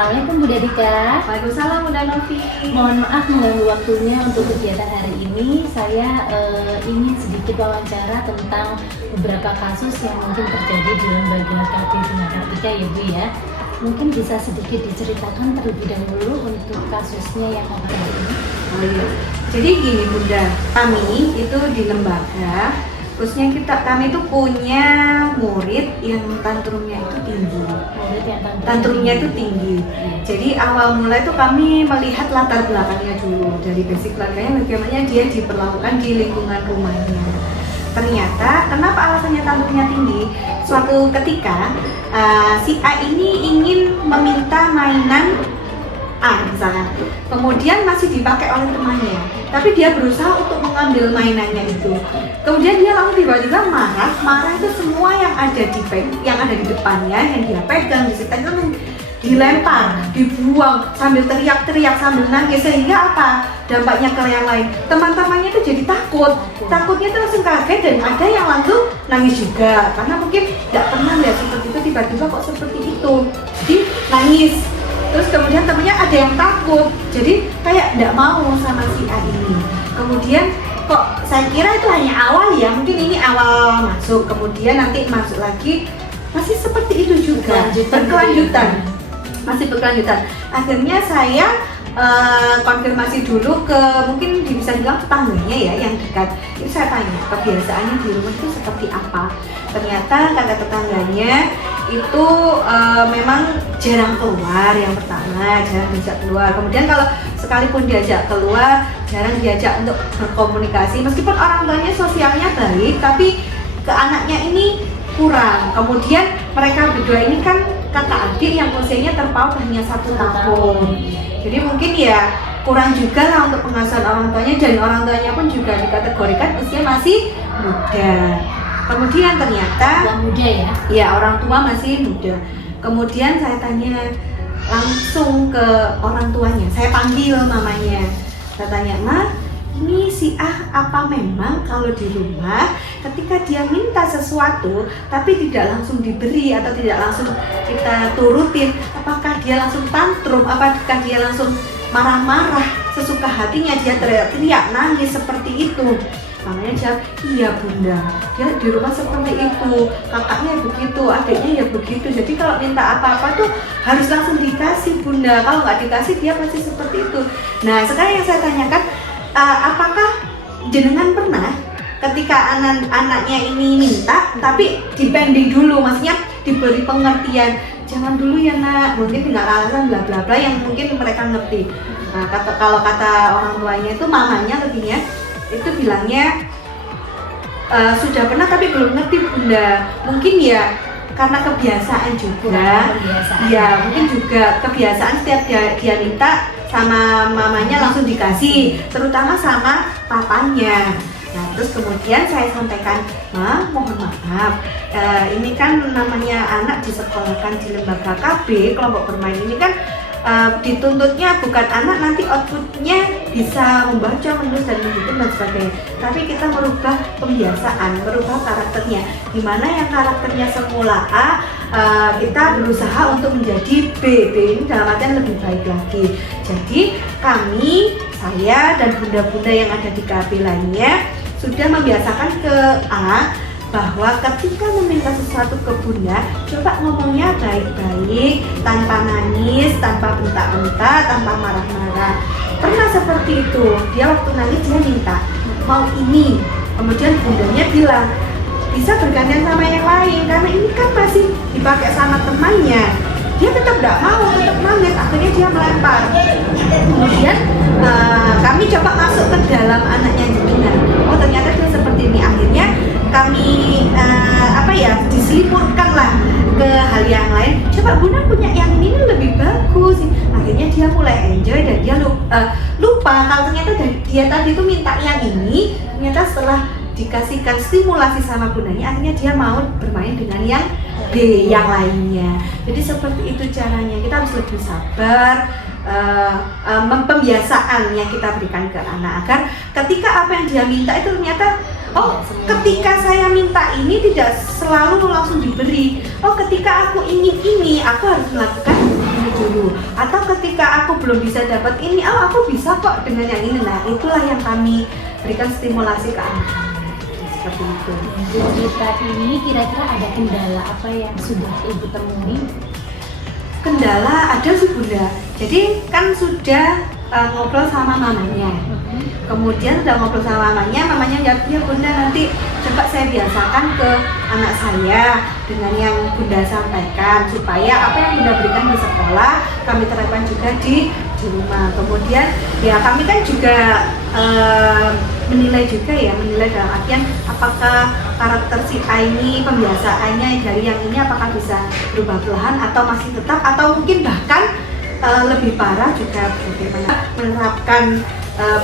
Assalamualaikum Bunda Dika. Waalaikumsalam Bunda Novi. Mohon maaf mengganggu waktunya untuk kegiatan hari ini. Saya ingin sedikit wawancara tentang beberapa kasus yang mungkin terjadi di lembaga KB Bunda Kartika ya Bu ya. Mungkin bisa sedikit diceritakan terlebih dahulu untuk kasusnya yang ada ini. Oh iya. Jadi gini Bunda, kami itu di lembaga, khususnya kami itu punya murid yang tantrumnya itu tinggi. Murid yang tantrumnya itu tinggi. Jadi awal mulai itu kami melihat latar belakangnya dulu, dari basic keluarganya, bagaimana dia diperlakukan di lingkungan rumahnya. Ternyata kenapa alasannya tantrumnya tinggi? Suatu ketika si A ini ingin meminta mainan A misalnya, kemudian masih dipakai oleh temannya, tapi dia berusaha untuk mengambil mainannya itu. Kemudian dia langsung tiba-tiba marah itu semua yang ada di depannya, yang dia pegang, disita itu dilempar, dibuang, sambil teriak-teriak, sambil nangis, sehingga apa? Dampaknya ke yang lain. Teman-temannya itu jadi takutnya itu langsung kaget, dan ada yang langsung nangis juga, karena mungkin tidak pernah lihat seperti itu, tiba-tiba kok seperti itu, jadi nangis. Terus kemudian temennya ada yang takut, jadi kayak tidak mau sama si A ini. Kemudian kok saya kira itu hanya awal ya, mungkin ini awal masuk, kemudian nanti masuk lagi masih seperti itu juga, berkelanjutan. Masih berkelanjutan. Akhirnya saya konfirmasi dulu ke, mungkin bisa bilang tetangganya ya yang dekat. Itu saya tanya kebiasaannya di rumah itu seperti apa. Ternyata kata tetangganya itu memang jarang keluar, yang pertama jarang diajak keluar. Kemudian kalau sekalipun diajak keluar, jarang diajak untuk berkomunikasi. Meskipun orang tuanya sosialnya baik, tapi ke anaknya ini kurang. Kemudian mereka berdua ini kan kakak adik yang usianya terpaut hanya 1 tahun. Jadi mungkin ya kurang juga lah untuk pengasuhan orang tuanya, dan orang tuanya pun juga dikategorikan usia masih muda. Kemudian ternyata muda ya? Ya, orang tua masih muda. Kemudian saya tanya langsung ke orang tuanya, saya panggil mamanya. Saya tanya, "Ma, ini si A apa memang kalau di rumah ketika dia minta sesuatu tapi tidak langsung diberi atau tidak langsung kita turutin, apakah dia langsung tantrum, apakah dia langsung marah-marah, sesuka hatinya dia teriak-teriak, nangis seperti itu?" Mamanya jawab, "Iya Bunda, dia di rumah seperti itu, kakaknya begitu, adiknya ya begitu. Jadi kalau minta apa-apa tuh harus langsung dikasih Bunda, kalau nggak dikasih dia pasti seperti itu." Nah sekarang yang saya tanyakan, apakah jenengan pernah ketika anaknya ini minta tapi dipending dulu, maksudnya diberi pengertian, "Jangan dulu ya nak," mungkin dengan alasan bla bla bla yang mungkin mereka ngerti. Nah kalau kata orang tuanya itu, mamanya lebihnya itu bilangnya sudah pernah tapi belum ngerti Bunda. Mungkin ya karena kebiasaan juga. Ya mungkin juga kebiasaan setiap dia minta sama mamanya langsung dikasih, terutama sama papanya. Nah terus kemudian saya sampaikan, "Ma, mohon maaf, ini kan namanya anak disekolahkan di lembaga KB, kelompok bermain ini kan dituntutnya bukan anak nanti outputnya bisa membaca, menulis dan menghitung dan sebagainya, tapi kita merubah pembiasaan, merubah karakternya. Dimana yang karakternya semula A, kita berusaha untuk menjadi B ini dalam artian lebih baik lagi. Jadi kami, saya dan bunda-bunda yang ada di KB lainnya sudah membiasakan ke A bahwa ketika meminta sesuatu ke Bunda, coba ngomongnya baik-baik, tanpa nangis, tanpa bentak-bentak, tanpa marah-marah." Pernah seperti itu, dia waktu nangis dia minta mau ini, kemudian bundanya bilang bisa bergantian sama yang lain, karena ini kan masih dipakai sama temannya. Dia tetap tidak mau, tetap nangis, akhirnya dia melempar. Kemudian kami coba masuk ke dalam anaknya jenengan, oh ternyata dia seperti ini. Akhirnya kami diselipurkan lah ke hal yang lain, "Coba Bunda punya yang ini lebih bagus." Akhirnya dia mulai enjoy dan dia lupa kalau ternyata dia tadi itu minta yang ini, ternyata setelah dikasihkan stimulasi sama bundanya, akhirnya dia mau bermain dengan yang B yang lainnya. Jadi seperti itu caranya, kita harus lebih sabar, pembiasaan yang kita berikan ke anak agar ketika apa yang dia minta itu ternyata, oh ketika saya minta ini tidak selalu langsung diberi, oh ketika aku ingin ini aku harus melakukan ini dulu. dulu, atau ketika aku belum bisa dapat ini, oh aku bisa kok dengan yang ini. Nah itulah yang kami berikan stimulasi ke anak-anak seperti itu. Di cerita ini kira-kira ada kendala apa yang sudah Ibu temui? Kendala ada sih Bunda, jadi kan sudah ngobrol sama mamanya. Kemudian udah ngobrol sama mamanya jawab, ya Bunda nanti coba saya biasakan ke anak saya dengan yang Bunda sampaikan, supaya apa yang Bunda berikan di sekolah kami terapkan juga di rumah. Kemudian ya kami kan juga menilai dalam artian apakah karakter si A ini pembiasaannya dari yang ini apakah bisa berubah perlahan atau masih tetap, atau mungkin bahkan lebih parah juga bagaimana menerapkan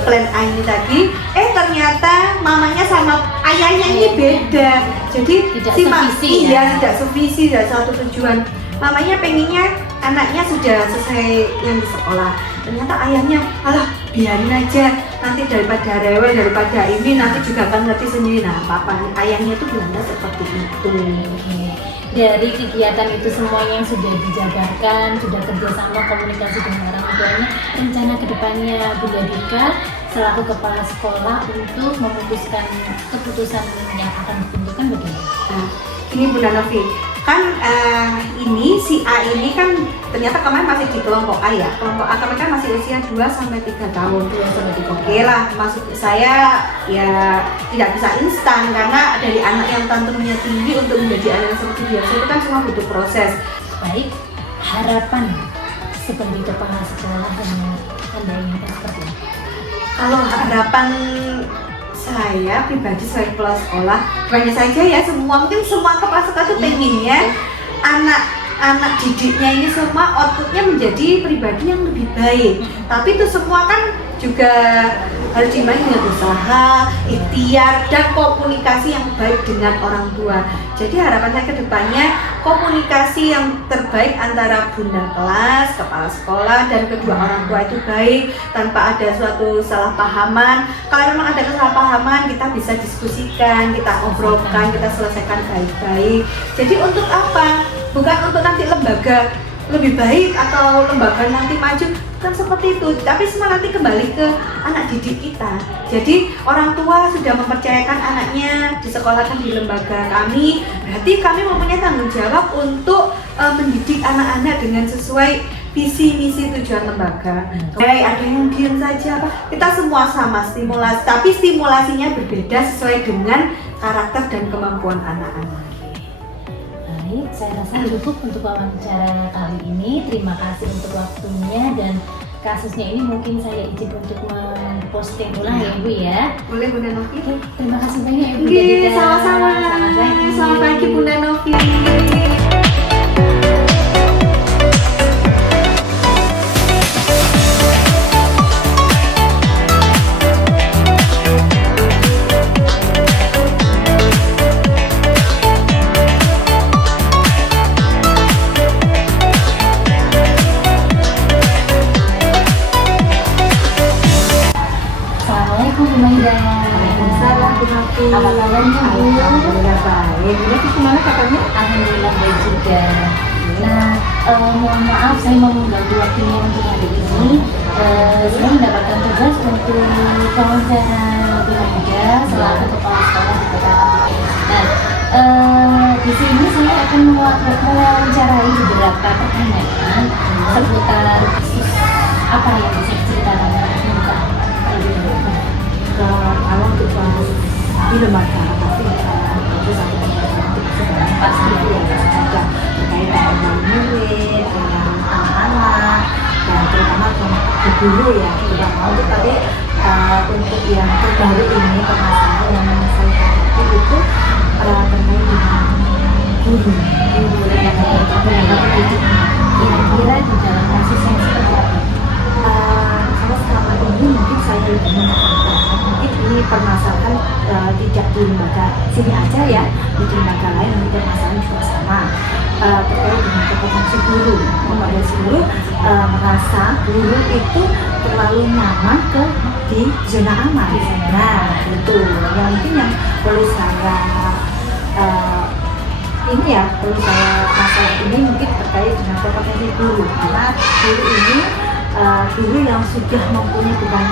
plan A ini tadi, ternyata mamanya sama ayahnya ini beda, jadi tidak sevisi, tidak satu tujuan. Mamanya pengennya anaknya sudah selesai yang di sekolah, ternyata ayahnya alah biarin aja, nanti daripada rewel, daripada ini nanti juga akan ngerti sendiri. Nah ayahnya itu bilangnya seperti itu. Dari kegiatan itu semuanya yang sudah dijabarkan, sudah kerjasama komunikasi dengan orang tuanya, rencana kedepannya Bunda Dika selaku kepala sekolah untuk memutuskan keputusan yang akan ditentukan bagaimana? Nah, ini Bunda Novi, kan ini si A ini kan ternyata kemarin masih di kelompok A ya. Kelompok A kemarin kan masih usia 2-3 tahun. Oke lah, maksud saya ya tidak bisa instan, karena dari anak yang tantrumnya tinggi untuk menjadi anak yang seperti biasa itu kan semua butuh proses. Baik, harapan sebagai kepala sekolah yang Anda inginkan seperti apa? Kalau harapan saya pribadi sebagai kepala sekolah, banyak saja ya, mungkin semua kepala sekolah itu pengennya anak didiknya ini semua outputnya menjadi pribadi yang lebih baik. Tapi itu semua kan juga harus dimain dengan usaha, ikhtiar, dan komunikasi yang baik dengan orang tua. Jadi harapan saya ke depannya komunikasi yang terbaik antara bunda kelas, kepala sekolah, dan kedua orang tua itu baik, tanpa ada suatu salah pahaman. Kalau memang ada kesalahpahaman, kita bisa diskusikan, kita obrolkan, kita selesaikan baik-baik. Jadi untuk apa? Bukan untuk nanti lembaga lebih baik atau lembaga nanti maju, kan seperti itu, tapi semua nanti kembali ke anak didik kita. Jadi orang tua sudah mempercayakan anaknya disekolahkan di lembaga kami, berarti kami mempunyai tanggung jawab untuk mendidik anak-anak dengan sesuai visi misi tujuan lembaga. Ada yang diam saja apa, kita semua sama stimulasi, tapi stimulasinya berbeda sesuai dengan karakter dan kemampuan anak-anak. Baik, saya rasa cukup untuk wawancara kali ini. Terima kasih untuk waktunya, dan kasusnya ini mungkin saya izin untuk memposting ulang ya Ibu ya. Boleh Bunda Novi? Oke, terima kasih banyak Ibu. Sama-sama. Selamat pagi Bunda Novi. Apa kabarnya Bu? Alhamdulillah baik. Ini kemana katanya? Alhamdulillah baik juga. Nah, mohon maaf saya mau mengganggu waktunya untuk hari ini. Saya mendapatkan tugas untuk wawancara Bu Maida selaku kepala sekolah di Kota Kartini. Nah, di sini saya akan mewawancarai beberapa pertanyaan seputar kasus apa yang bisa diceritakan tentang kalau untuk di lembaga pasti itu pasti ada terkait dengan murid, dengan anak-anak, dan terutama guru ya. Tidak mau itu tadi untuk yang terbaru ini permasalahan yang saya hadapi itu terkait dengan guru yang pendidikan. Kira-kira di dalam kasus yang seperti apa? Kalau selama ini mungkin saya lebih menekankan mungkin ini permasalahan tidak di lembaga sini aja ya, di lembaga lain ini permasalahan juga sama terkait dengan kompetensi guru. Kompetensi guru merasa guru itu terlalu nyaman di zona aman. Nah itu yang mungkin yang perlu saya ini ya perlu saya masalah ini mungkin terkait dengan kompetensi guru, karena guru ini guru yang sudah mempunyai bukan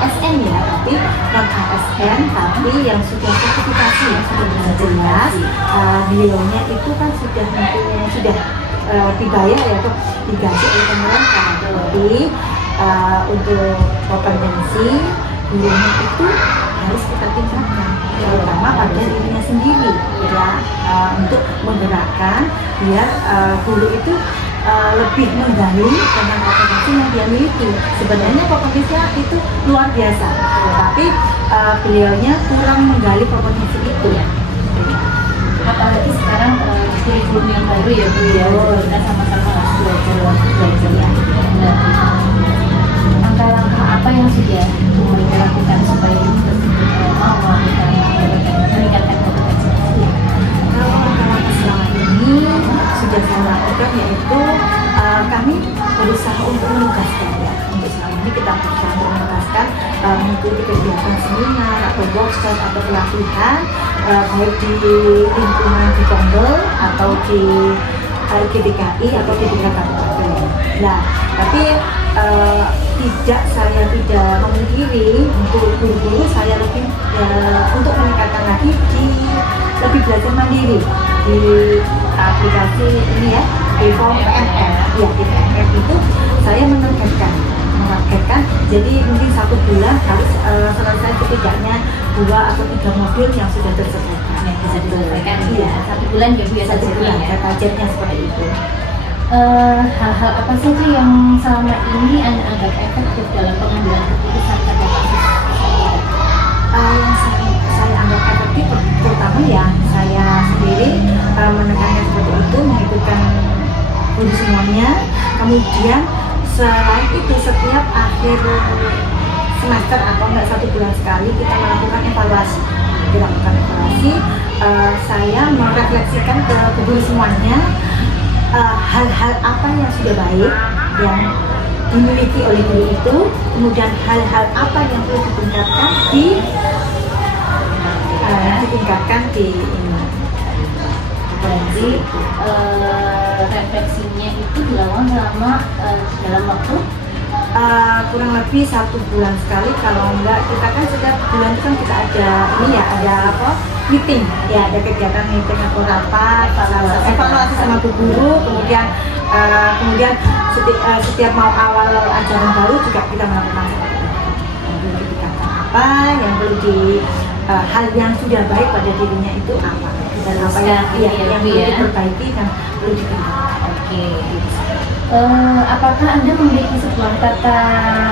ASN ya, tapi non ASN, tapi yang sudah sertifikasi ya, sudah bisa jelas beliaunya itu kan sudah mempunyai dibayar ya atau digaji oleh pemerintah. Jadi untuk kompetensi gurunya itu harus kita tingkatkan, terutama pada dirinya sendiri ya, untuk menggerakkan biar guru itu lebih menggali tentang kompetensi yang dia miliki. Sebenarnya kompetensinya itu luar biasa, tapi beliaunya kurang menggali kompetensi itu ya. Apalagi sekarang kurikulum yang baru ya Bu ya, kita sama-sama harus belajar ya. Langkah-langkah apa yang sudah Bu lakukan supaya mau meningkatkan kompetensi? Kalau langkah-langkah selama ini sudah saya lakukan, yaitu kami berusaha untuk menugaskan ya. Untuk selama ini kita berusaha untuk menugaskan mengikuti kegiatan seminar atau workshop atau pelatihan baik di lingkungan di Tondel atau di GDKI atau di tingkat kabupaten. Nah, tapi saya tidak memungkiri untuk guru-guru saya lebih untuk meningkatkan lagi lebih belajar mandiri di aplikasi ini ya, di form PNR ya, di PNR itu saya menargetkan jadi mungkin 1 bulan harus selesai setidaknya 2 atau 3 modul yang sudah terselesaikan yang bisa diselesaikan ya, 1 bulan ya Bu ya, 1 bulan ya, targetnya seperti itu. Hal-hal apa saja yang selama ini Anda anggap efektif dalam pengambilan keputusan pada kasus? Yang saya anggap efektif terutama ya saya sendiri menekankan seperti itu, mengikutkan guru semuanya. Kemudian selain itu setiap akhir semester atau enggak 1 bulan sekali kita melakukan evaluasi. Saya merefleksikan ke guru semuanya hal-hal apa yang sudah baik yang dimiliki oleh guru itu, kemudian hal-hal apa yang perlu ditingkatkan di ini. Jadi refleksinya itu dilakukan selama dalam waktu kurang lebih 1 bulan sekali. Kalau enggak, kita kan setiap bulan kan kita ada ini ya, ada meeting ya, ada kegiatan meeting atau rapat evaluasi sama bu guru. Kemudian setiap mau awal ajaran baru juga kita melakukan yang perlu ditingkatkan apa, yang perlu hal yang sudah baik pada dirinya itu apa, dan apa yang perlu diperbaiki dan perlu ditingkatkan. Oke. Apakah Anda memiliki sebuah tata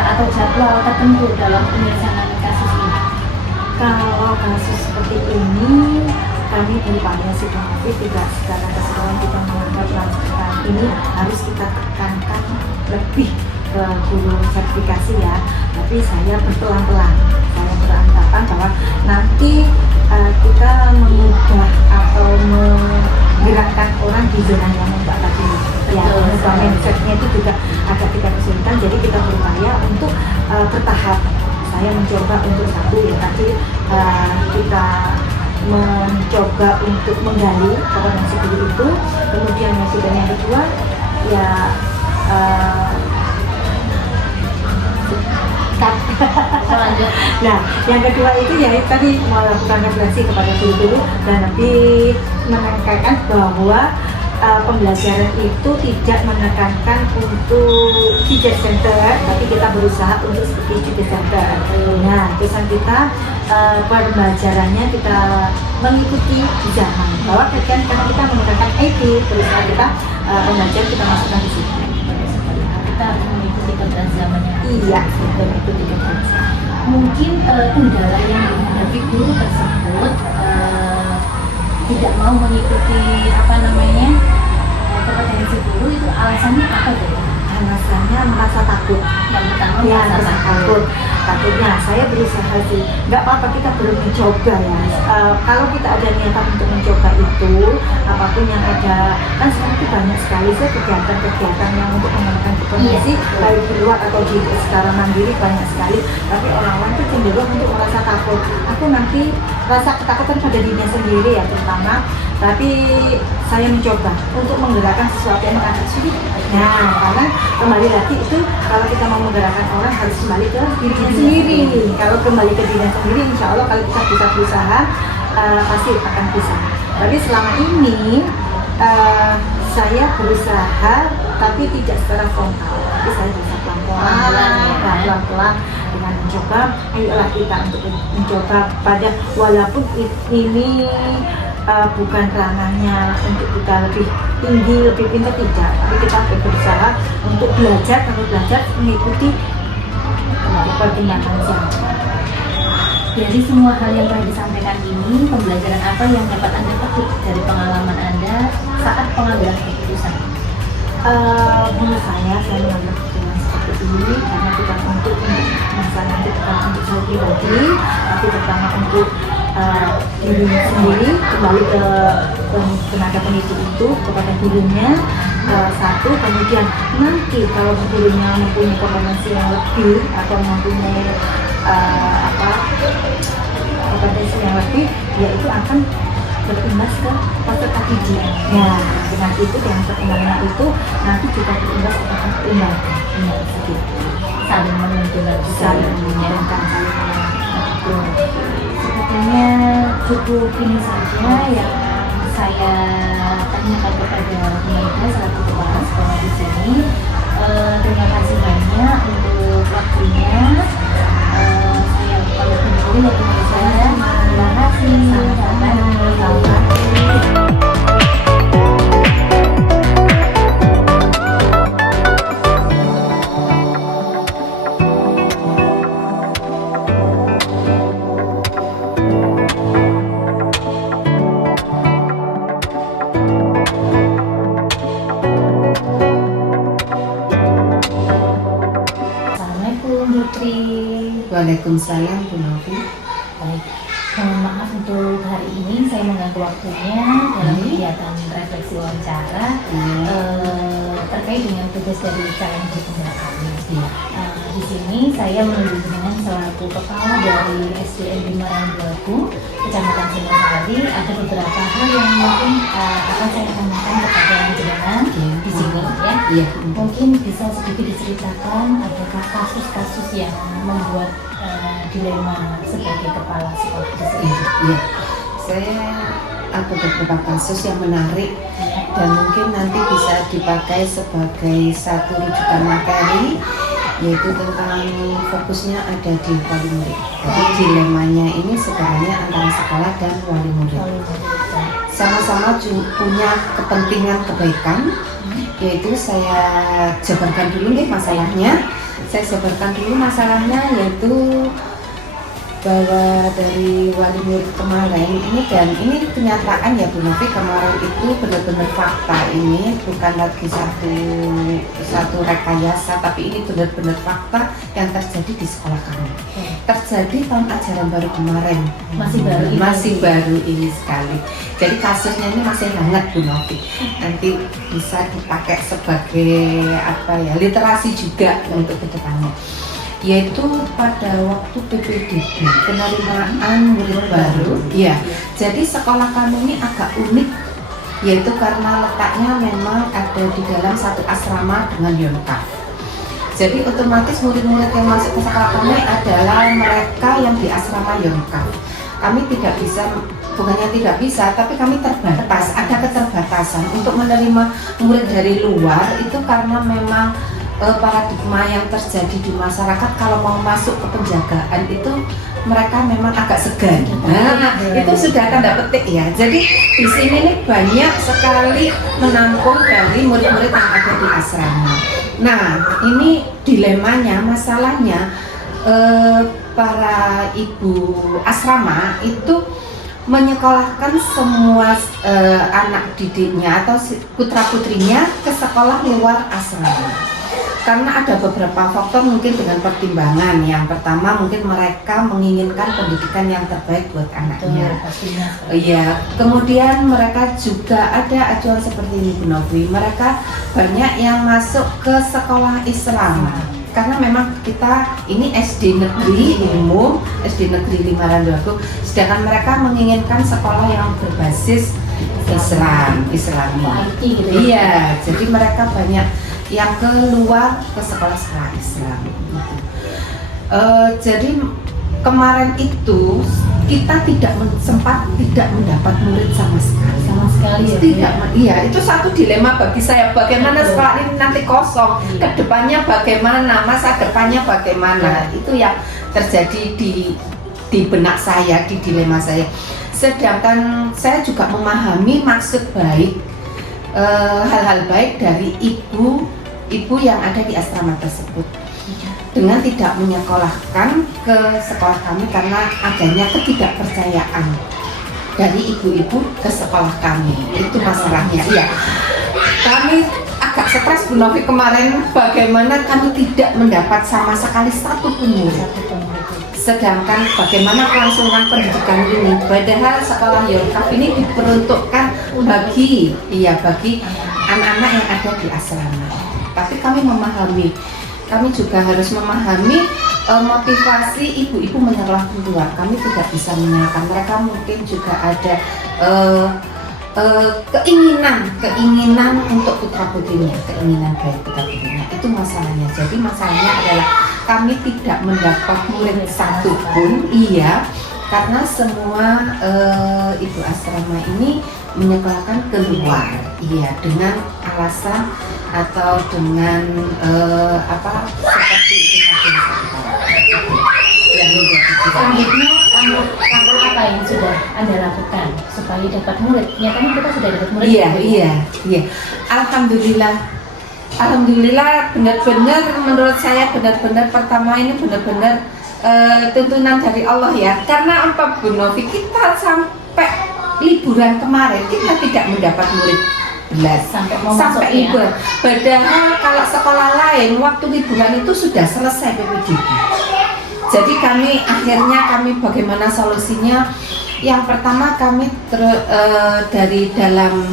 atau jadwal tertentu dalam penyelesaian kasus ini? Kalau kasus seperti ini, kami dari Pak Sidang juga secara keseluruhan kita menganggap transparan ini harus kita tekankan lebih ke guru sertifikasi ya. Tapi saya berpelan-pelan, saya beranggapan bahwa nanti kita mengubah atau menggerakkan orang di zona nyaman Pak tadi ya, mindsetnya itu juga agak kita kesulitan, jadi kita berupaya untuk bertahap. Saya mencoba untuk 1 ya tadi kita mencoba untuk menggali kompetensi guru itu, kemudian yang kedua ya nah yang kedua itu ya tadi melakukan refleksi kepada guru-guru dan lebih menekankan bahwa pembelajaran itu tidak menekankan untuk teacher center, tapi kita berusaha untuk seperti teacher center. Nah, tujuan kita pembelajarannya kita mengikuti zaman, bahwa karena kita menggunakan IT, berusaha kita pembelajaran kita masukkan di situ. Kita harus mengikuti keadaan zamannya. Iya, mengikuti keadaan zaman. Mungkin kendala yang dihadapi guru tersebut tidak mau mengikuti kompetensi guru, itu alasannya apa tuh? Alasannya merasa takut. Yang pertama Ya, merasa takut. Takutnya saya berusaha sih, nggak apa-apa kita belum mencoba ya. Kalau kita ada niatan untuk mencoba itu, apapun yang ada, kan sekarang itu banyak sekali sih kegiatan-kegiatan yang untuk mengembangkan kompetensi, baik di luar atau di secara mandiri banyak sekali. Tapi orang-orang itu cenderung untuk merasa takut. Aku nanti rasa ketakutan pada dirinya sendiri ya, terutama Tapi saya mencoba untuk menggerakkan sesuatu yang agak sulit. Nah, karena kembali lagi itu kalau kita mau menggerakkan orang harus kembali ke dirinya sendiri. Kalau kembali ke dirinya sendiri, insya Allah kalau kita bisa berusaha pasti akan bisa. Tapi selama ini saya berusaha, tapi tidak secara frontal. Tapi saya bisa pelan-pelan dengan mencoba. Ayolah kita untuk mencoba pada walaupun ini bukan ranahnya untuk kita lebih tinggi, lebih pintar, tidak. Tapi kita berusaha untuk belajar, kalau belajar mengikuti perkembangan zaman. Dari semua hal yang telah disampaikan ini, pembelajaran apa yang dapat Anda petik dari pengalaman Anda saat pengambilan keputusan? Menurut saya mengambil keputusan seperti ini karena bukan untuk masa nanti, bukan untuk saya pribadi, tapi terutama untuk diri sendiri, kembali ke tenaga pendidik itu kepada gurunya. Satu, kemudian nanti kalau gurunya mempunyai kompetensi yang lebih atau mempunyai kompetensi yang lebih, ya itu akan berimbas ke peserta didik. Ya, dengan itu dengan perkembangan itu nanti juga berimbas ke peserta didik. Saling menguntungkan, Saling menguntungkan, saling menguntungkan. Sepertinya cukup ini saja yang saya tanyakan kepada Bu Maida selaku kepala sekolah di sini. Terima kasih banyak untuk waktunya. Saya pamit dulu ya Bu Maida. Terima kasih. Sama-sama. Waalaikumsalam Bu Novi. Baik, mohon maaf untuk hari ini saya mengganggu waktunya dalam kegiatan refleksi wawancara terkait dengan tugas dari calon gubernur kami. Di sini saya menunjuk dengan selaku kepala dari SDN 5 Ranggawagung, Kecamatan Singosari. Ada beberapa hal yang mungkin akan saya tanyakan kepada jenengan di sini ya. Iya. Mungkin bisa sedikit diceritakan adakah kasus-kasus yang membuat dilema sebagai kepala sekolah di sini? Iya. Saya ada beberapa kasus yang menarik dan mungkin nanti bisa dipakai sebagai satu rujukan materi, yaitu tentang fokusnya ada di wali murid. Jadi dilemanya ini sebenarnya antara sekolah dan wali murid. Sama-sama punya kepentingan kebaikan, yaitu saya jabarkan dulu nih masalahnya. Saya jabarkan dulu masalahnya, yaitu bahwa dari wali murid kemarin ini, dan ini kenyataan ya Bu Novi, kemarin itu benar-benar fakta, ini bukan lagi satu rekayasa, tapi ini benar-benar fakta yang terjadi di sekolah kami. Terjadi tahun ajaran baru kemarin, masih baru ini sekali. Jadi kasusnya ini masih hangat Bu Novi, nanti bisa dipakai sebagai literasi juga untuk kedepannya, yaitu pada waktu PPDB, penerimaan murid baru. Ya, jadi sekolah kami ini agak unik, yaitu karena letaknya memang ada di dalam satu asrama dengan Yonkaf. Jadi otomatis murid-murid yang masuk ke sekolah kami adalah mereka yang di asrama Yonkaf. Kami tidak bisa, bukannya tidak bisa, tapi kami terbatas, ada keterbatasan untuk menerima murid dari luar, itu karena memang paradigma yang terjadi di masyarakat kalau mau masuk ke penjagaan itu mereka memang agak segan. Nah, itu sudah tanda petik ya. Jadi di sini nih banyak sekali menampung dari murid-murid yang ada di asrama. Nah, ini dilemanya, masalahnya para ibu asrama itu menyekolahkan semua anak didiknya atau putra-putrinya ke sekolah luar asrama. Karena ada beberapa faktor mungkin dengan pertimbangan. Yang pertama mungkin mereka menginginkan pendidikan yang terbaik buat anaknya. Iya. Kemudian mereka juga ada acuan seperti ini Bu Novi. Mereka banyak yang masuk ke sekolah Islam. Karena memang kita ini SD negeri umum, SD negeri 5 Ranggawagung. Sedangkan mereka menginginkan sekolah yang berbasis Islami. IT gitu ya. Iya, jadi mereka banyak yang keluar ke sekolah-sekolah Islam. Gitu. Jadi kemarin itu kita sempat tidak mendapat murid sama sekali. Sama sekali ya. Tidak, iya itu satu dilema bagi saya. Bagaimana sekolah ini nanti kosong, kedepannya bagaimana, masa depannya bagaimana, itu yang terjadi di benak saya, di dilema saya. Sedangkan saya juga memahami maksud baik, hal-hal baik dari ibu yang ada di asrama tersebut, dengan tidak menyekolahkan ke sekolah kami karena adanya ketidakpercayaan dari ibu-ibu ke sekolah kami. Itu masalahnya. Iya. Kami agak stres Bu Novi kemarin, bagaimana kami tidak mendapat sama sekali satu pun murid. Sedangkan bagaimana kelangsungan pendidikan ini, padahal sekolah Yonkaf ini diperuntukkan bagi anak-anak yang ada di asrama. Tapi kami memahami, kami juga harus memahami motivasi ibu-ibu menyekolah keluar. Kami tidak bisa menyalahkan mereka, mungkin juga ada keinginan untuk putra-putrinya, keinginan baik putra-putrinya. Itu masalahnya. Jadi masalahnya adalah kami tidak mendapat murid satu pun, karena semua ibu asrama ini menyekolahkan keluar, dengan alasan atau dengan seperti itu tadi yang menjadi Selanjutnya apa yang sudah Anda lakukan supaya dapat murid? Nyatanya kita sudah dapat murid. Iya. Alhamdulillah benar-benar menurut saya benar-benar pertama ini benar-benar tuntunan dari Allah ya. Karena apa Bu Novi, kita sampai liburan kemarin kita tidak mendapat murid sampai liburan. Padahal kalau sekolah lain waktu liburan itu sudah selesai PPDB. Jadi kami bagaimana solusinya? Yang pertama kami dari dalam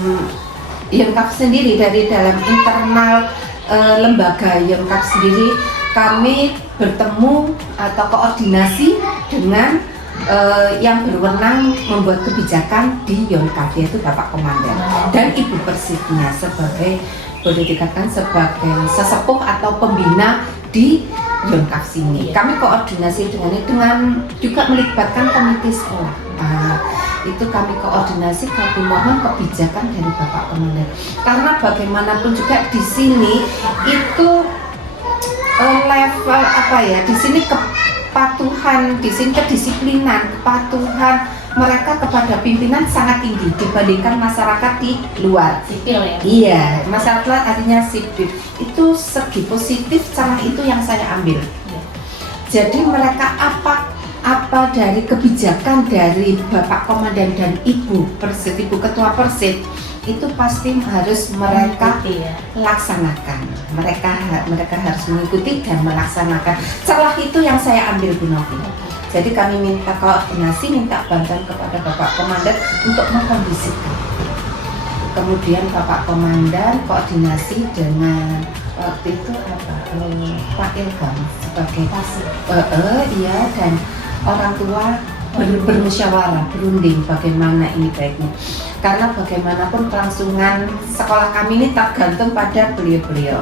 Yonkaf sendiri, dari dalam internal lembaga Yonkaf sendiri, kami bertemu atau koordinasi dengan yang berwenang membuat kebijakan di Yonkaf, yaitu Bapak Komandan dan Ibu Persibnya sebagai boleh dikatakan sebagai sesepuh atau pembina di Yonkaf sini. Kami koordinasi dengan juga melibatkan komite sekolah. Itu kami koordinasi, kami mohon kebijakan dari Bapak Komandan. Karena bagaimanapun juga di sini itu level di sini kepatuhan, di sini kedisiplinan, kepatuhan mereka kepada pimpinan sangat tinggi dibandingkan masyarakat di luar. Sipil ya? Iya, masyarakat artinya sipil. Itu segi positif, salah itu yang saya ambil. Jadi mereka apa dari kebijakan dari Bapak Komandan dan Ibu Persib, Ibu Ketua Persib, itu pasti harus mereka laksanakan. Mereka harus mengikuti dan melaksanakan. Celah itu yang saya ambil Bu Novi. Jadi kami minta koordinasi, minta bantuan kepada Bapak Komandan untuk mengkondisikan. Kemudian Bapak Komandan koordinasi dengan waktu itu Pak Ilham sebagai dan orang tua bermusyawarah, berunding bagaimana ini baiknya. Karena bagaimanapun kelangsungan sekolah kami ini tergantung pada beliau-beliau.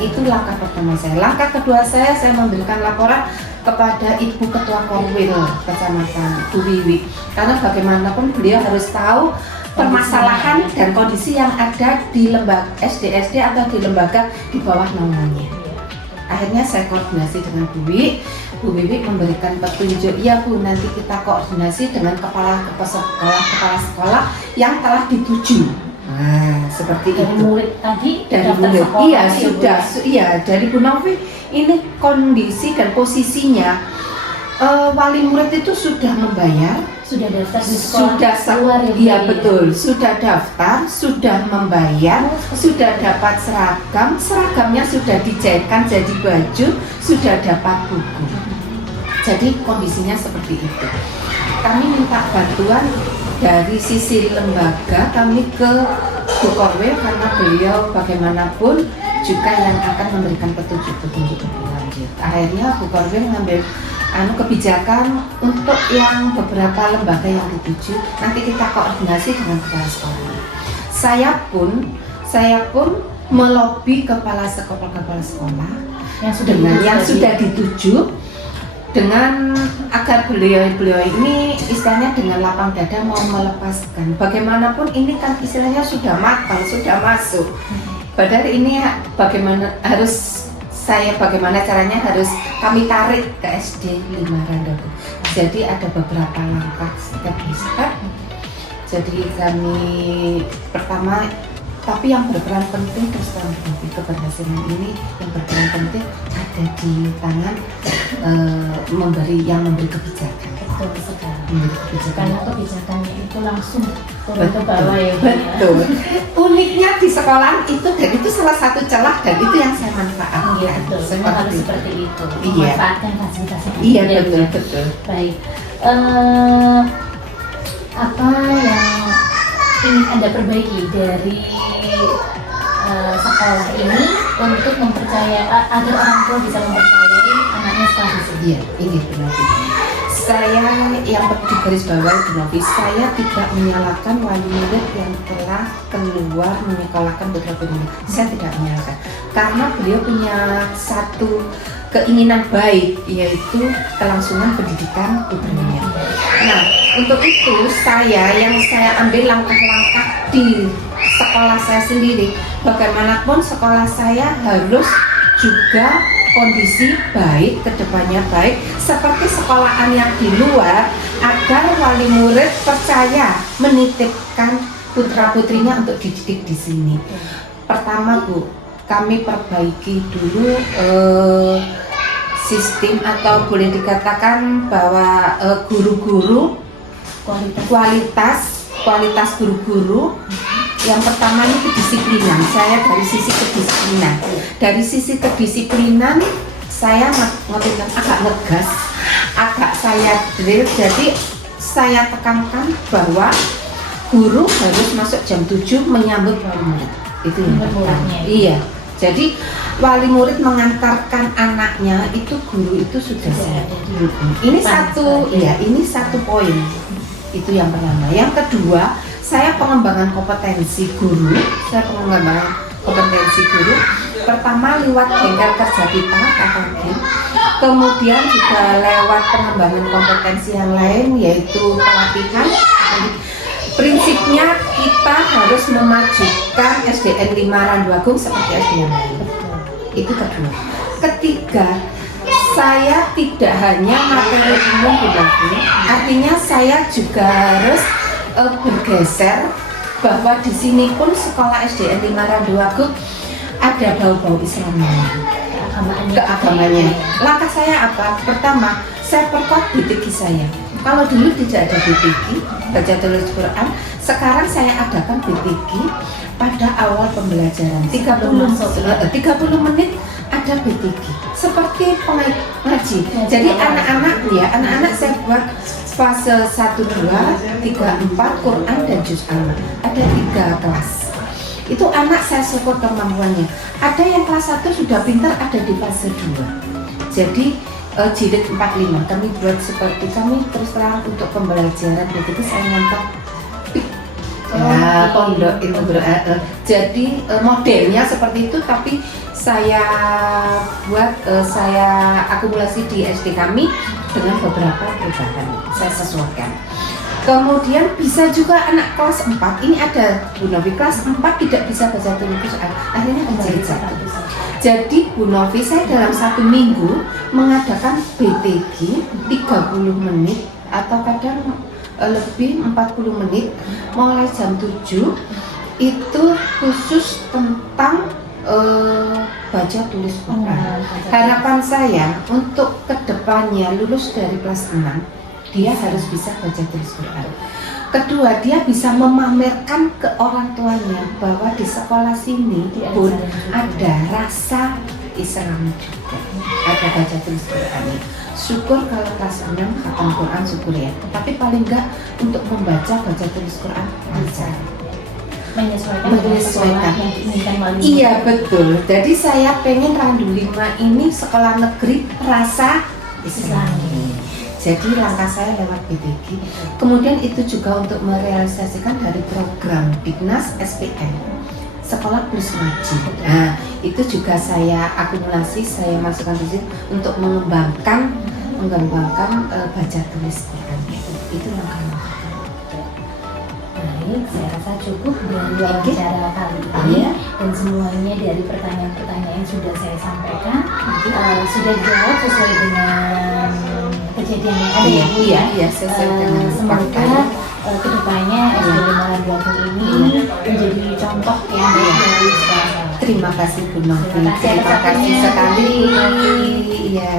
Itu langkah pertama saya. Langkah kedua saya memberikan laporan kepada Ibu Ketua Korwil Kecamatan Bu Wiwi. Karena bagaimanapun beliau harus tahu permasalahan dan kondisi yang ada di lembaga SD atau di lembaga di bawah naungannya. Akhirnya saya koordinasi dengan Bu Wiwi. Bu Wiwi memberikan petunjuk, ya Bu, nanti kita koordinasi dengan kepala sekolah yang telah dituju. Nah, seperti dari itu. Murid tadi Dari murid, dari Bu Novi ini kondisi dan posisinya wali murid itu sudah membayar, sudah daftar di sekolah luar ya? Iya betul, sudah daftar, sudah membayar, sudah dapat seragamnya sudah dijahitkan jadi baju, sudah dapat buku. Jadi kondisinya seperti itu. Kami minta bantuan dari sisi lembaga kami ke Bu Korwil karena beliau bagaimanapun juga yang akan memberikan petunjuk lebih lanjut. Akhirnya Bu Korwil mengambil kebijakan untuk yang beberapa lembaga yang dituju. Nanti kita koordinasi dengan kepala sekolah. Saya pun melobi kepala sekolah yang sudah dituju dengan agar beliau ini istilahnya dengan lapang dada mau melepaskan. Bagaimanapun ini kan istilahnya sudah matang, sudah masuk. Padahal ini bagaimana caranya harus kami tarik ke SD 5 Randoku. Jadi ada beberapa langkah step by step. Jadi kami pertama, tapi yang berperan penting terus terang keberhasilan ini yang berperan penting ada di tangan memberi kebijakan. Betul sekali. Memberi kebijakan. Karena kebijakannya itu langsung turun ke bawah ya Bu, ya. Betul. Uniknya di sekolah itu, dan itu salah satu celah dan itu yang saya manfaatkan. Iya betul, memang harus seperti itu. Iya. Memanfaatkan fasilitas yang Iya ada, Bu, ya. betul. Baik. Apa yang ingin Anda perbaiki dari sekolah ini untuk agar orang tua bisa mempercayai anaknya sekolah di sini? Iya, ini benar. Saya yang di garis bawah Bu Novi, saya tidak menyalahkan wali murid yang telah keluar menyekolahkan beberapa murid. Saya tidak menyalahkan karena beliau punya satu keinginan baik, yaitu kelangsungan pendidikan putrinya. Nah, untuk itu saya ambil langkah-langkah di sekolah saya sendiri. Bagaimanapun sekolah saya harus juga kondisi baik, kedepannya baik, seperti sekolahan yang di luar, agar wali murid percaya menitipkan putra-putrinya untuk dididik di sini. Pertama Bu, kami perbaiki dulu sistem atau boleh dikatakan bahwa guru-guru kualitas guru-guru. Yang pertama ini kedisiplinan. Saya dari sisi kedisiplinan. Dari sisi kedisiplinan saya agak ngegas, agak saya drill. Jadi saya tekankan bahwa guru harus masuk jam 7 menyambut wali murid. Itu yang pertama. Iya. Jadi wali murid mengantarkan anaknya, itu guru itu sudah siap. Ini satu poin. Itu yang pertama. Yang kedua, saya pengembangan kompetensi guru. Pertama lewat bengkel kerja kita, KKG. Kemudian juga lewat pengembangan kompetensi yang lain, yaitu pelatihan. Prinsipnya kita harus memajukan SDN 5 Randuagung seperti SDN lain. Itu kedua. Ketiga, saya tidak hanya materi umum artinya saya juga harus bergeser bahwa di sini pun sekolah SDN 5 Randuagung ada bau-bau Islamnya, keagamannya. Langkah saya apa? Pertama, saya perkuat BTQ saya. Kalau dulu tidak ada BTQ, baca tulis Quran, sekarang saya adakan BTQ pada awal pembelajaran 30 menit ada BTQ seperti pengaji. Jadi anak-anak saya buat fase 1, 2, 3, 4 Quran dan juz amma. Ada 3 kelas. Itu anak saya syukur kemampuannya. Ada yang kelas 1 sudah pintar, ada di fase 2. Jadi jilid 45 kami buat seperti kami terus terang untuk pembelajaran begitu saya ngantar pondok itu jadi modelnya seperti itu, tapi saya buat saya akumulasi di SD kami dengan beberapa perubahan saya sesuaikan. Kemudian bisa juga anak kelas 4, ini ada Bu Novi kelas 4 tidak bisa baca tulis akhirnya menjadi 1. Jadi Bu Novi saya dalam 1 minggu mengadakan BTG 30 menit atau kadang lebih 40 menit mulai jam 7 itu khusus tentang baca tulis Quran. Harapan saya untuk kedepannya lulus dari kelas 6 dia harus bisa baca tulis Quran. Kedua, dia bisa memamerkan ke orang tuanya bahwa di sekolah sini pun ada rasa Islam juga, ada baca tulis Quran. Syukur kalau kelas 6 khatam Quran, syukur ya. Tapi paling enggak untuk membaca baca tulis Quran lancar. Menyesuaikan yang diinginkan wali murid. Iya betul. Jadi saya pengen Randu 5 ini sekolah negeri rasa Islami. Jadi langkah saya lewat BTG. Kemudian itu juga untuk merealisasikan dari program Dignas SPM, Sekolah Plus Maju. Nah, itu juga saya akumulasi, saya masukkan di sini untuk mengembangkan baca tulis Quran. Itu langkah-langkah. Baik, saya rasa cukup dengan wawancara kali ini dan semuanya dari pertanyaan-pertanyaan yang sudah saya sampaikan sudah dijawab sesuai dengan kejadian yang ada ya Bu ya. Iya, sesuai dengan semoga kedepannya SDN Muhammad Watul ini menjadi contoh yang baik dari sekolah. Terima kasih Bu Novi. Terima kasih Terima kasih atas sekali Bu waktunya. Novi. Iya.